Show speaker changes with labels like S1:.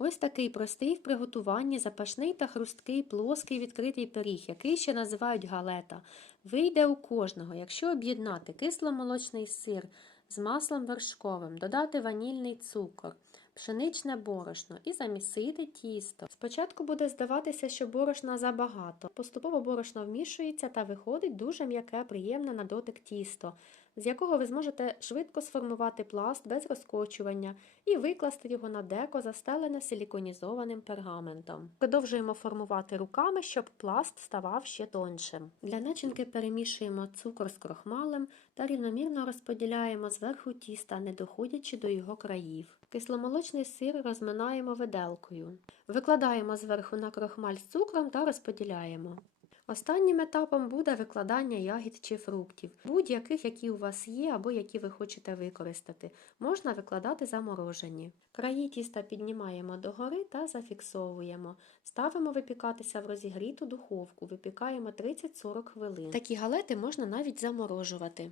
S1: Ось такий простий в приготуванні запашний та хрусткий плоский відкритий пиріг, який ще називають галета. Вийде у кожного, якщо об'єднати кисломолочний сир з маслом вершковим, додати ванільний цукор, пшеничне борошно і замісити тісто. Спочатку буде здаватися, що борошна забагато. Поступово борошно вмішується та виходить дуже м'яке, приємне на дотик тісто, з якого ви зможете швидко сформувати пласт без розкочування і викласти його на деко, застелене силіконізованим пергаментом. Продовжуємо формувати руками, щоб пласт ставав ще тоншим. Для начинки перемішуємо цукор з крохмалем та рівномірно розподіляємо зверху тіста, не доходячи до його країв. Кисломолочний сир розминаємо виделкою. Викладаємо зверху на крохмаль з цукром та розподіляємо. Останнім етапом буде викладання ягід чи фруктів, будь-яких, які у вас є або які ви хочете використати. Можна викладати заморожені. Краї тіста піднімаємо догори та зафіксовуємо. Ставимо випікатися в розігріту духовку, випікаємо 30-40 хвилин. Такі галети можна навіть заморожувати.